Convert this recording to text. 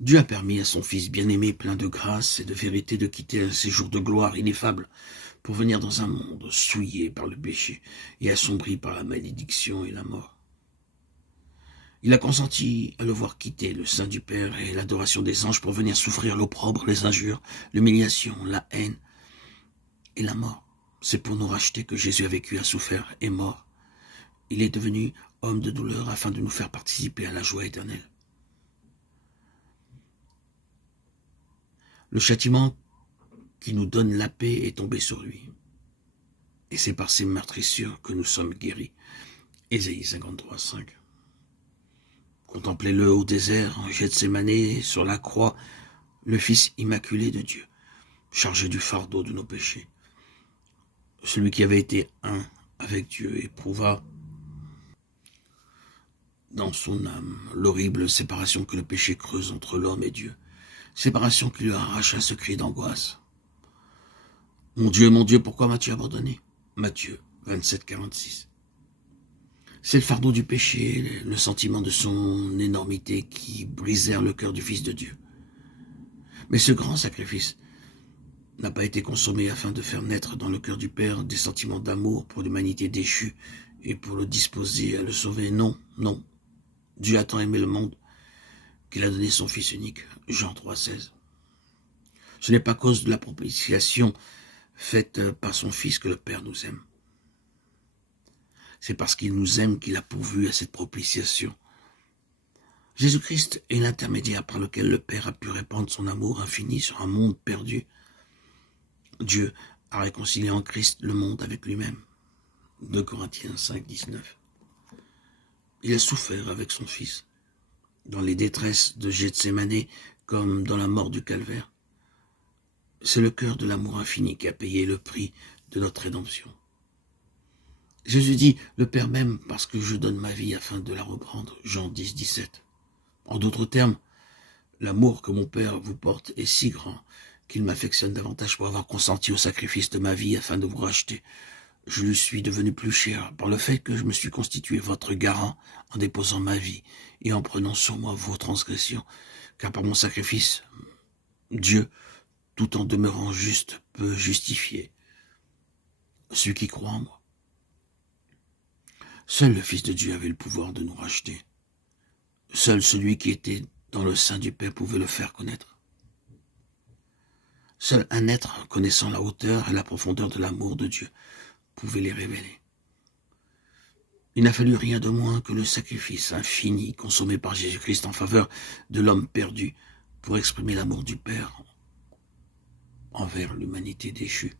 Dieu a permis à son Fils bien-aimé, plein de grâce et de vérité, de quitter un séjour de gloire ineffable pour venir dans un monde souillé par le péché et assombri par la malédiction et la mort. Il a consenti à le voir quitter le sein du Père et l'adoration des anges pour venir souffrir l'opprobre, les injures, l'humiliation, la haine et la mort. C'est pour nous racheter que Jésus a vécu, a souffert, est mort. Il est devenu homme de douleur afin de nous faire participer à la joie éternelle. Le châtiment qui nous donne la paix est tombé sur lui. Et c'est par ses meurtrissures que nous sommes guéris. Ésaïe 53, 5. Contemplez-le au désert, en Gethsémanée, sur la croix, le Fils immaculé de Dieu, chargé du fardeau de nos péchés. Celui qui avait été un avec Dieu éprouva dans son âme l'horrible séparation que le péché creuse entre l'homme et Dieu. Séparation qui lui arracha ce cri d'angoisse. Mon Dieu, pourquoi m'as-tu abandonné? Matthieu 27, 46. C'est le fardeau du péché, le sentiment de son énormité qui brisèrent le cœur du Fils de Dieu. Mais ce grand sacrifice n'a pas été consommé afin de faire naître dans le cœur du Père des sentiments d'amour pour l'humanité déchue et pour le disposer à le sauver. Non, non. Dieu a tant aimé le monde qu'il a donné son Fils unique. Jean 3, 16. Ce n'est pas à cause de la propitiation faite par son Fils que le Père nous aime. C'est parce qu'il nous aime qu'il a pourvu à cette propitiation. Jésus-Christ est l'intermédiaire par lequel le Père a pu répandre son amour infini sur un monde perdu. Dieu a réconcilié en Christ le monde avec lui-même. 2 Corinthiens 5, 19. Il a souffert avec son Fils, dans les détresses de Gethsémanée comme dans la mort du calvaire. C'est le cœur de l'amour infini qui a payé le prix de notre rédemption. Jésus dit, le Père m'aime parce que je donne ma vie afin de la reprendre. Jean 10, 17. En d'autres termes, l'amour que mon Père vous porte est si grand qu'il m'affectionne davantage pour avoir consenti au sacrifice de ma vie afin de vous racheter. Je lui suis devenu plus cher par le fait que je me suis constitué votre garant en déposant ma vie et en prenant sur moi vos transgressions, car par mon sacrifice, Dieu, tout en demeurant juste, peut justifier celui qui croit en moi. Seul le Fils de Dieu avait le pouvoir de nous racheter. Seul celui qui était dans le sein du Père pouvait le faire connaître. Seul un être connaissant la hauteur et la profondeur de l'amour de Dieu pouvait les révéler. Il n'a fallu rien de moins que le sacrifice infini consommé par Jésus-Christ en faveur de l'homme perdu pour exprimer l'amour du Père envers l'humanité déchue.